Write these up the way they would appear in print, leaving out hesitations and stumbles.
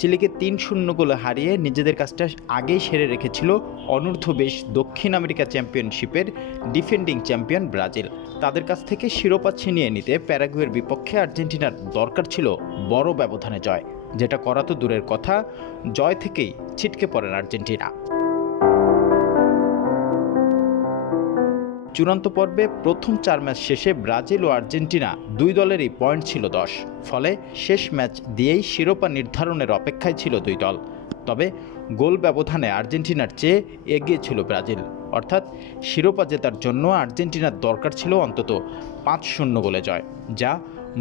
চিলিকে ৩-০ গোলে হারিয়ে নিজেদের কাজটা আগেই সেরে রেখেছিল অনূর্ধ্ব-২০ দক্ষিণ আমেরিকা চ্যাম্পিয়নশিপের ডিফেন্ডিং চ্যাম্পিয়ন ব্রাজিল। তাদের কাছ থেকে শিরোপা ছিনিয়ে নিতে প্যারাগুয়ের বিপক্ষে আর্জেন্টিনার দরকার ছিল বড় ব্যবধানে জয়, যেটা করা তো দূরের কথা, জয় থেকেই ছিটকে পড়েন আর্জেন্টিনা। চূড়ান্ত পর্বে প্রথম 4 ম্যাচ শেষে ব্রাজিল ও আর্জেন্টিনা দুই দলেরই পয়েন্ট ছিল 10, ফলে শেষ ম্যাচ দিয়েই শিরোপা নির্ধারণের অপেক্ষায় ছিল দুই দল। তবে গোল ব্যবধানে আর্জেন্টিনার চেয়ে এগিয়ে ছিল ব্রাজিল, অর্থাৎ শিরোপা জেতার জন্য আর্জেন্টিনার দরকার ছিল অন্তত 5-0 গোলে জয়, যা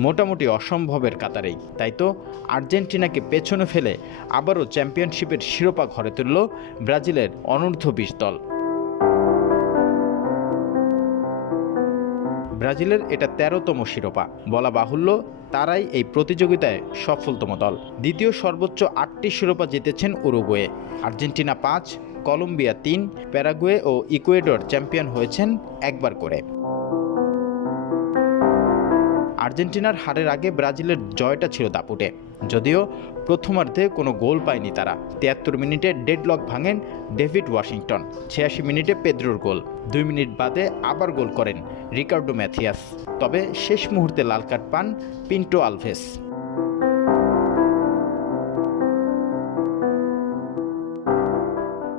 মোটামুটি অসম্ভবের কাতারেই। তাই তো আর্জেন্টিনাকে পেছনে ফেলে আবারও চ্যাম্পিয়নশিপের শিরোপা ঘরে তুলল ব্রাজিলের অনূর্ধ্ব-20 দল। ব্রাজিলের এটা 13তম শিরোপা, বলা বাহুল্য তারাই এই প্রতিযোগিতায় সফলতম দল। দ্বিতীয় সর্বোচ্চ 8টি শিরোপা জিতেছেন উরুগুয়ে, আর্জেন্টিনা 5, কলম্বিয়া 3, প্যারাগুয়ে ও ইকুয়েডর চ্যাম্পিয়ন হয়েছেন একবার করে। আর্জেন্টিনার হারের আগে ব্রাজিলের জয়টা ছিল দাপুটে, যদিও প্রথমার্ধে কোনো গোল পায়নি তারা। 73 মিনিটে ডেডলক ভাঙেন ডেভিড ওয়াশিংটন, 86 মিনিটে পেদ্রোর গোল, 2 মিনিট বাদে আবার গোল করেন রিকার্ডো ম্যাথিয়াস। তবে শেষ মুহূর্তে লাল কার্ড পান পিন্টো আলভেস।